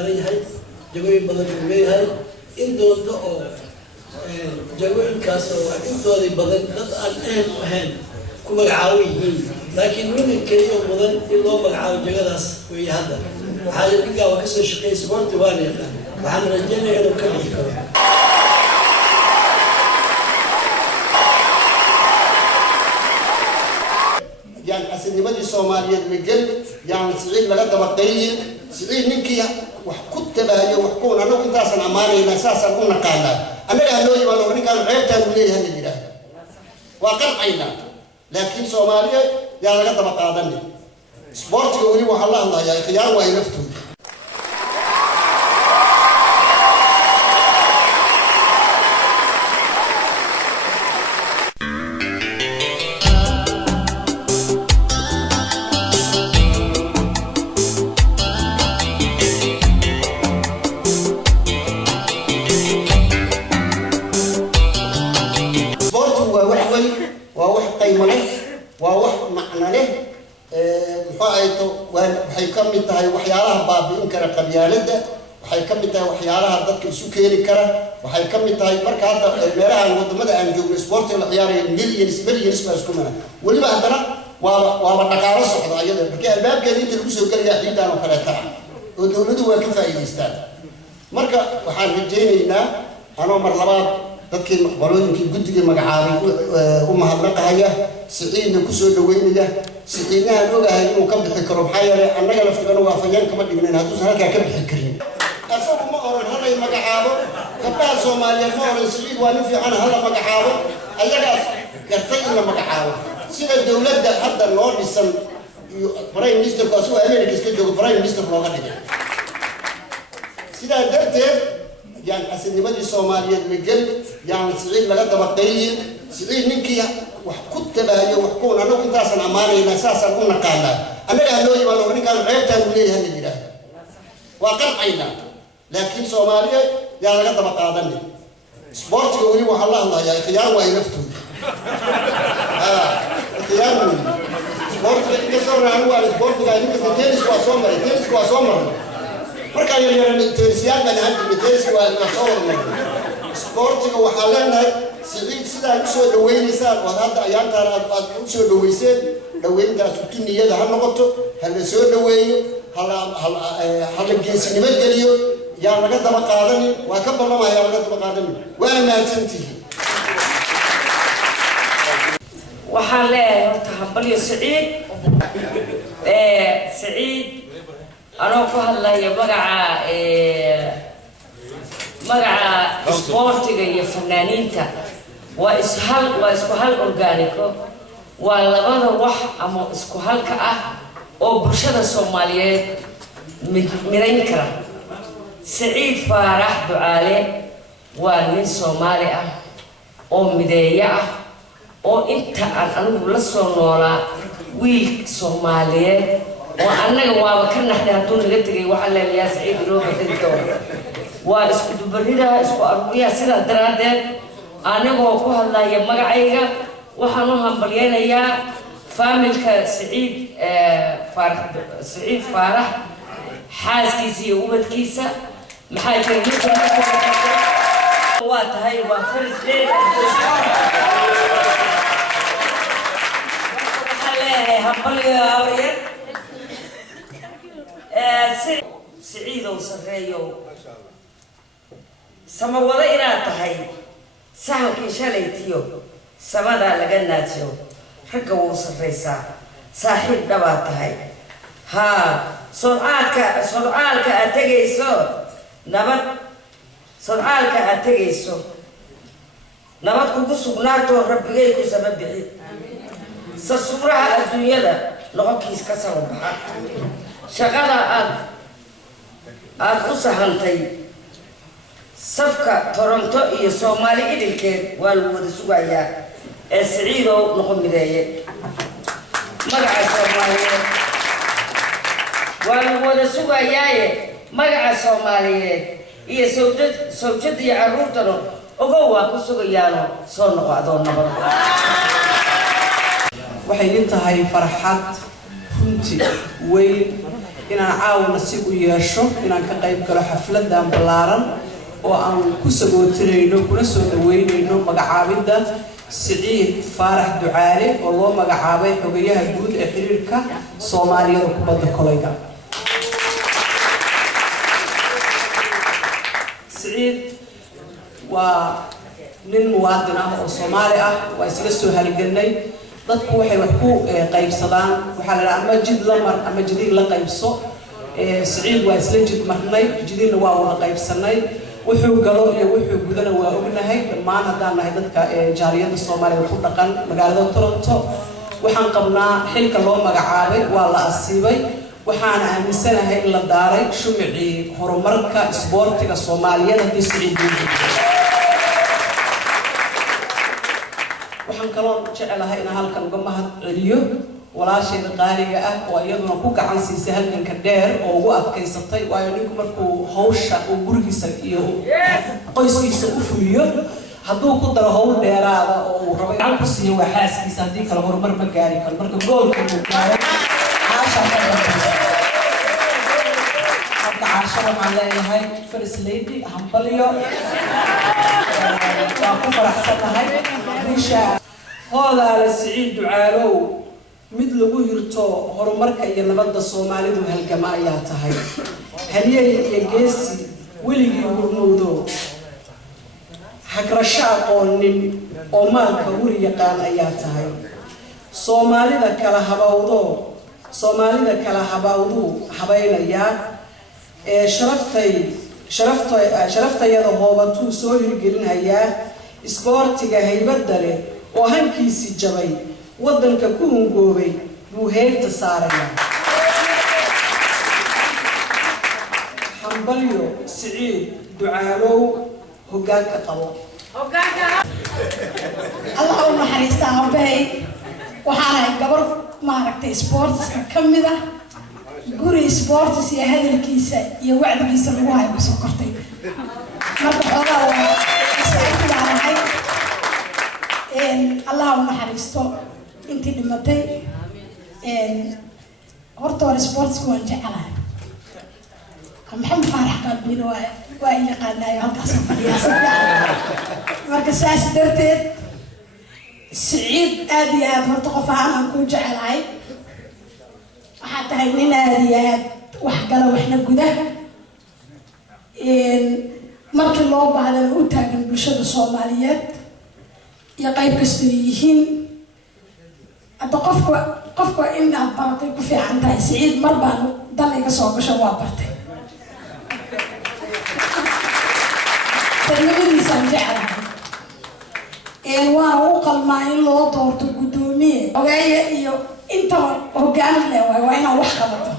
ساري هاي جوي بدل جوي هاي إن دون تأو جوي كاسو إن دون بدل الآن وهن كم عاويين لكن من الكريم بدل اللهم العاو جلس ويا هذا حاجة بقى وكسر شقي سبورت واني وحنا رجعنا إلى كم يعني أسنبدي الصومالية مجل يعني سعيد لقد بقية سعيد منك وحكت بها وحكون أنا كنت أصلا أماني أساسا أقول قالا أنا أهلوي ولو كان عيبتها وليه هذه الجيران وأقل عينا لكن صومالية يعني لقد بقى سبورت يقولي وحلا الله يا خيار وينفتوا ووح معنى له محايته وحيكمل تهاي وحيالها بابين كرا قبيالده وحيكمل تهاي وحيالها ضدك سكيري كرا وحيكمل تهاي مركز هذا مراها الوضمة أن جوب سبورت العياري مليون اسمه اسكمنا واللي بعدنا وبرقارة صحراء أيضا بكي الباب كذي تلبسه كل يحيد أنا وكرتها ودولده وكفاية يستاهل مركز وحال رجينا أنا مرلبات dadkii maqbalooyinkii guddiga magacaabay mahadnaqaya siciidna ku soo dhaweynaya siciidnahan ogahay inuu ka bixi karo maxaa yeelay annaga laftigana waa fayaan kama dhignayn hadduusan halkaa ka bixi karin asagu ma oran halay magacaabo gabdhaha soomaaliyeed ma oran siciid waa nin fiican hala magacaabo ayagaas gartay in la magacaabo sida dowladda hadda noo dhisan prime ministerku asuu america iska joogo prime minister looga dhigay sidaa darteed يعني أسنبدي الصومالية مجل يعني سعيد لقد بقية سعيد منك وحكت بها وحكون أنا كنت أصلا أماني أساسا أقول قالا أنا أهلوي ولو كان عيبتها وليه هذه الجيران وأقل عينا لكن صومالية يعني لقد بقى سبورت يقولي وحلا الله يا خيار وينفتوا خيار مني سبورت يصور عنه سبورت قاعدين تنس وصومر marka ay yareen teesiyaan baan hadda teesi waa la soo marnay sportiga waxa leenahay siciid sida u soo dhaweynaysan oo hadda ayaantaan aad u soo dhaweyseen dhaweyntaas tuniyada ha noqoto hal soo dhaweeyo hal geesinimo geliyo yaa laga daba qaadan waa ka ballamaya laga daba qaadan waa maasantii waxaan leeyahay horta hambaliyo siciid siciid أنا أقول لك مجا سبورتي يا فنانين تا وإسكوهال أورجانيكو ولا بعض واح أما إسكوهال كأه أو برشة الصومالية مدين كرا سعيد فرح دعالي ومن صومالية أو مدية أو أنت أنا بقول صومالا ويك صومالية وأنا وكنا إحنا هتون نقدر وحلا يا سعيد روح تنتظر واسكو دبريدا اسكو أرويا سيدا درادة أنا وأخوها الله يا مقعيقة وحنوهم بلينا يا فامل كسعيد فرح حاس كيسي وبد كيسة محاجة ميكا واتهاي وفرس ليل حلا هبلي أوريا سعيد وسريو سما ولا إراتهاي سهم كيشاليتيو سما دا لجناتيو حق وسريسا صاحب دباتهاي ها سرعالك أتجيسو نبت سرعالك أتجيسو نبت كوسقناتو ربيعي كوسبب بعيد سسورها الدنيا لا لغكيس كسر بحر شغالة aad u sahantay safka Toronto iyo Soomaali idilkeed waa lagu wada sugayaa ee Siciido noqon mideeye magaca Soomaaliyeed waa lagu wada sugayaa magaca Soomaaliyeed iyo sawjad iyo caruurtano ogow waa ku sugayaano soo noqdo nabad waxay intahay farxad runtii weyn inaan caawa nasiib u yeesho inaan ka qayb galo xafladan ballaaran oo aan ku sagootinayno kuna soo dhaweynayno magacaabidda Siciid Faarax Ducaale oo loo magacaabay xogayaha guud ee xiriirka Soomaaliyada kubadda kolayga. Siciid waa nin muwaadin ah oo Soomaali ah waa isla soo halganay dadku waxay wax ku qaybsadaan waxa la ama jid la mar ama jidin la qaybso Siciid waa isla jid marnay jidina waa wada qaybsanay wuxuu galo iyo wuxuu gudana waa ognahay dhammaan haddaan nahay dadka jaaliyada Soomaaliya ku dhaqan magaalada Toronto waxaan qabnaa xilka loo magacaabay waa la asiibay waxaan aaminsanahay in la daaray shumicii horumarka isboortiga Soomaaliyeed hadii Siciid waxaan kaloo jecelahay in halkan uga mahad celiyo walaashayda qaaliga ah oo iyaduna ku gacan siisay halganka dheer oo ugu adkaysatay waayo ninku markuu hawsha uu gurigiisa iyo qoyskiisa u fuliyo hadduu ku daro hawl dheeraada oo uu rabo gacan ku siiyo waa xaaskiisa haddii kale horumar ma gaari karo marka goolka uu gaaro caasha waxaan leeyahay first lady hambalyo waa ku faraxsanahay bisha hoodaale Siciid Ducaalow mid lagu hirto horumarka iyo nabadda Soomaalidu halgama ayaa tahay haliyay iyo geesi weligii hormoodo hagrasho aqoonin oo maalka wuri yaqaan ayaa tahay Soomaalida kala habawdo habaynaya sharaftayada hoobatuu soo hirgelinaya isboortiga haybadda leh oo hankiisi jabay waddanka ku hungoobay buu heerta saaraya hambalyo Siciid Ducaalow hoggaanka qabo Allah u naxariista habay waxaan gabar maaragtay sportska kamid ah guri sports iyo hadalkiisa iyo wacdigiisa lagu hayo soo kortay marka xogaa waa isticmaalahay Allah u naxariisto intii dhimatay horta sports ku waan jecelahay maxamed faarax qalbiina waa yaqaanayo halkaas fadhiyaasa marka saas darteed Siciid aad iyo aad horta qof aan ku jecelahay waxaa tahay nin aad iyo aad wax gala waxna gudaha markii loo baahdan u taagan bulshada Soomaaliyeed iyo qayb kasta yihiin hadda qofka in aad baratay ku fiican tahay Siciid mar baan dan iga soo gasho waa bartay تلميذ سنجعله waa u qalmaa in loo doorto gudoomiye ogaaya iyo inta hoggaan leh waa inaan wax qabato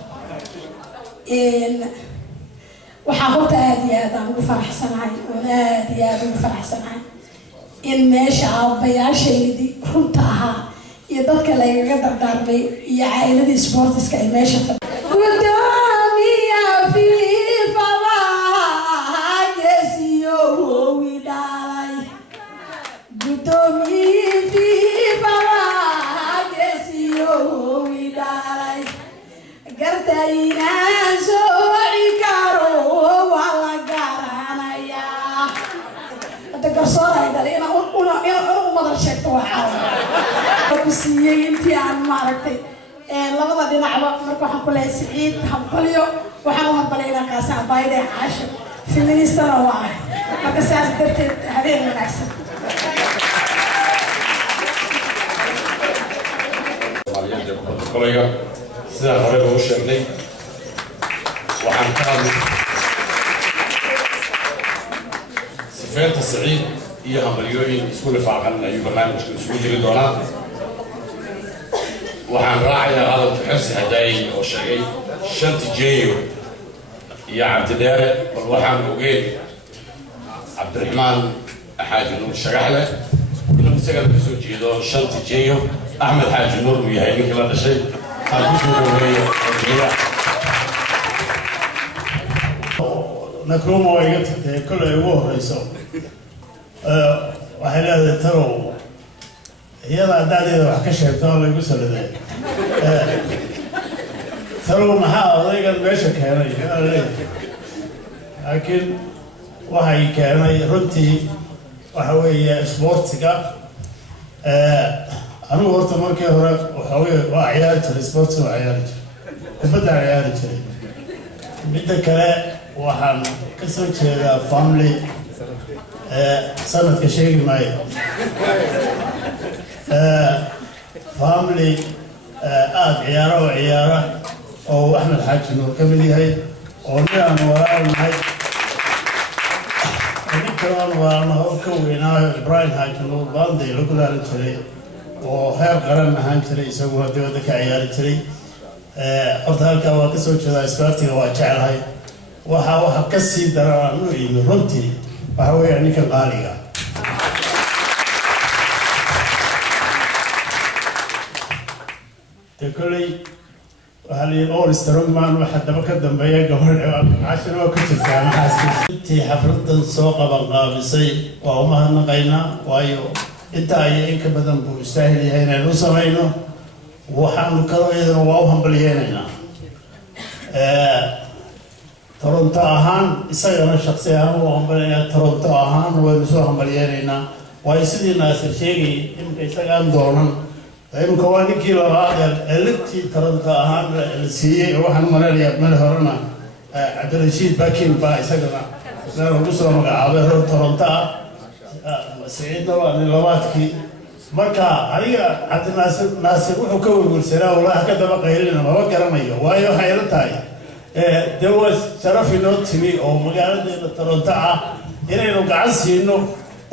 waxa horta aad iyo aad aan ugu faraxsanahay in meesha aabayaashaydii runta ahaa iyo dadka lagaga dardaarmay iyo caa'iladii sportiska ay meesha intii aan maaragtay labada dhinacba marka waxaan ku leeyahay Siciid hambalyo waxaan u hambalyeynaa kaasaan baayida caasho feministana waa marka saas darteed habeen wanaagsan Soomaaliyada kubadda kolayga sidaan hore loo sheegnay waxaan ka hadlay sifeynta Siciid iyo hambalyooyin isku lifaaqan ayuu barnaamijka isugu jiri doonaa waxaan raacayaa hadalka xirsi hadaay oo sheegay shanti jeeyo iyo cabdidheere bal waxaan ogeyn cabdiraxmaan xaaji nuur shagaxle inuu isaga ka soo jeedo shanti jeeyo axmed xaaji nuur uu yahay ninkii la dhashay aan ku soo dhaweeyo nakruuma waa iga tagtay kolay ugu horeyso waxay leedahay talow iyada da'deeda wax ka sheegto oo lagu saladay ترى محا أضيق المشي كهني لكن وهاي كهني رنتي وحوي سبورتك أنا ورت مركي هرا وحوي وعيال تري سبورت وعيال بدأ عيال تري بدأ كلا وحن كسر كذا فاملي سنة كشيء معي فاملي عيارة وعيارة أو أحمد حاج نور كمدي هاي ونعم وراء معي ونكران وراء كوينا إبراهيم حاج نور باندي لقول على تري وخير قرن هان تري يسووا دودك عيار تري أفضل كوا كسر كذا إسبارتي وأشعل هاي وها كسي درا نوعي رنتي وهو يعني كغالية تقولي هل أول استرمان وحد بكدم بيا قبل عشان وقت الزمان حاسس تي حفلة سوق بنقابسي وهما هنقينا وايو انت أي إنك بدن بوستاهلي هنا نوصلينه وحن كذا إذا وهم بلياننا ترونتو أهان إسرائيل شخصي أهم وهم ترونتو أهان ونسوهم بلياننا ويسدي الناس الشيء يمكن يستقام دونا يمكن كواني كيلو هذا التي ترونتو أهان السيء وحن مرة يبمن هرنا عبد الرشيد باكين با يسقنا نحن نسوي مقابل ترونتو سعيدنا ونلواتكي marka aniga Cabdi Naasir wuxuu ka warwarsanaa walaah ka daba qaylina ma garanayo waayo waxay la tahay dawas sharaf inoo timi oo magaaladeena Toronto ah inaynu gacan siino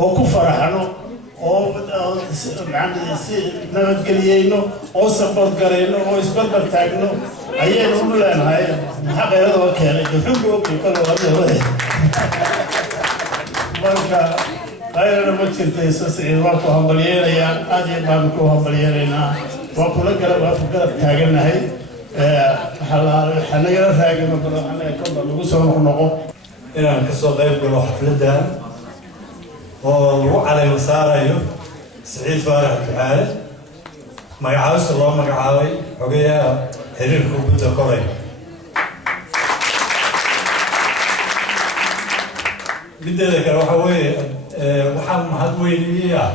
oo ku faraxno oo si nabadgeliyeyno oo support gareyno oo isbarbar taagno ayaynu u leenahay xaqeeda oo keenay xuquuqda kala wada marka أنا ما كنت أساسي واقف همبليين يا أدي ما بكون همبليين واقف لك واقف كذا تاجرنا هاي حلا حنيجر تاجر ما بدنا حنا كم نقصه نقول إن كسر ضيف بروح حفلة وروح على مساره سعيد فارح تعال ما يعاوز الله ما يعاوي حقيقة هرير كوبوتا كوري بدي ذكر وحوي waxaan mahad weyniyaa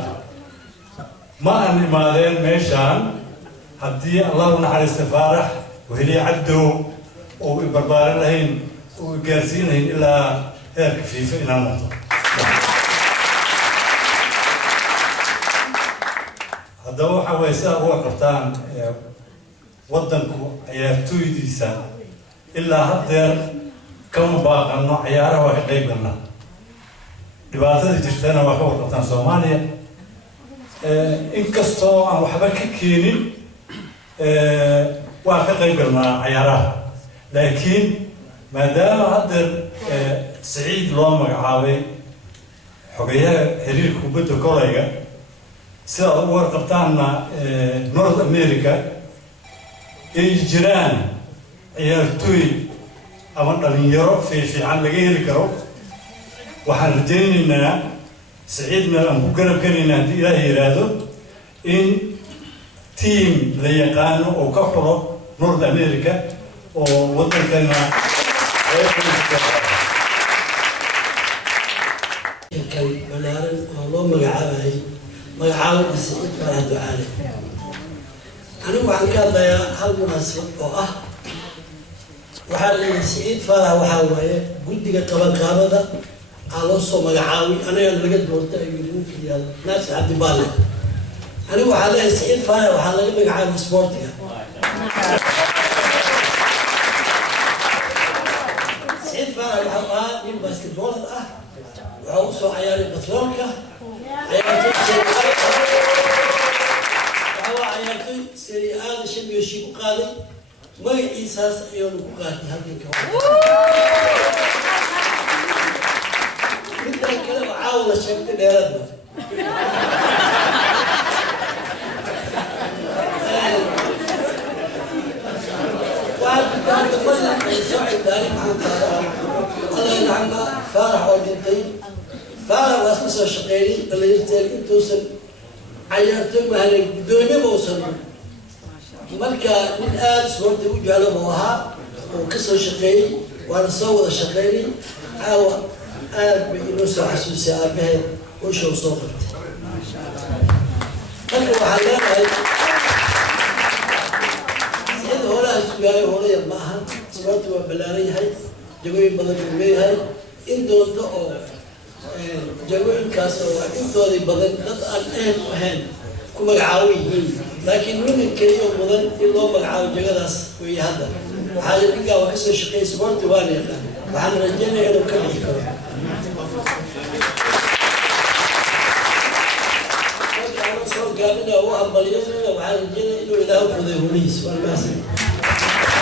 ma aan imaadeen meeshaan haddii Allah u naxariisto Faarax weheliye Cabdow oo i barbaarin lahayn oo gaarsiinayn ilaa heerka FIFA inaan noqdo haddaba waxa way sidaa uga qabtaan waddanku ciyaartooydiisa ilaa haddeer kama baaqano ciyaaraha waa ka qayb galnaa dhibaatada jirtana waa ka warqabtaan Soomaaliya inkastoo aan waxba ka keenin waa ka qayb galnaa ciyaaraha laakiin maadaama hadda Saciid loo magacaabay xogeyaha xiriirka kubadda kolayga sida ugu warqabtaanna North America ay jiraan ciyaartooy ama dhalinyaro fiican laga heli karo waxaan rajaynaynaa Saciidna aan ku garab galnaa haddii Ilaahay yiraahdo in team la yaqaano oo ka xulo North America oo waddankana كان بلارن الله مجعله مجعله بسيط فلا دعاء أنا وعن كذا يا هل مناسب أو وحال سعيد فلا وحاوية قلت لك قبل هذا على صو مجعاوي أنا لقيت دورته يقولون في الناس عبد بالله أنا وحال سعيد فلا وحال مجعله سبورتيا سعيد فلا وحاول من باسكتبول وعوصوا عيال البطرولكا عيالتي سريعان شم يشيكو قادي ما إيساس أيون قادي هذيك مثل كذا وعاول شفت ديرنا واحد كان يقول سعيد داري الله يرحمه فارح وجدي فارح واسمه الشقيري اللي يرتل توصل عيارتهم هذا الدنيا ما وصلوا marka nin aad isboorti u jeclo buu ahaa oo ka soo shaqeeyey waana soo wada shaqeynay caawa aad bay inoo soo xasuusay aabaheed howsha uu soo qabtay marka waxaan leenahay sida holaha sugaayo hola yar ma aha isboorti waa ballaaran yahay jagooyin badan buu leeyahay in doonto oo jagooyinkaas oo intoodii badan dad aan ahan u ahayn ku magacaabo yihiin laakiin ninka keliya mudan in loo magacaabo jagadaas weeye hadda waxaa la ninkaa waa kasoo shaqeeyay isboorti waana yaqaan waxaan rajeynaya inuu ka bixi karo marka anuu soo gaabina u hambalyanayna waxaan rajeynaya inuu ilaahu fuday holihiis waa mahadsan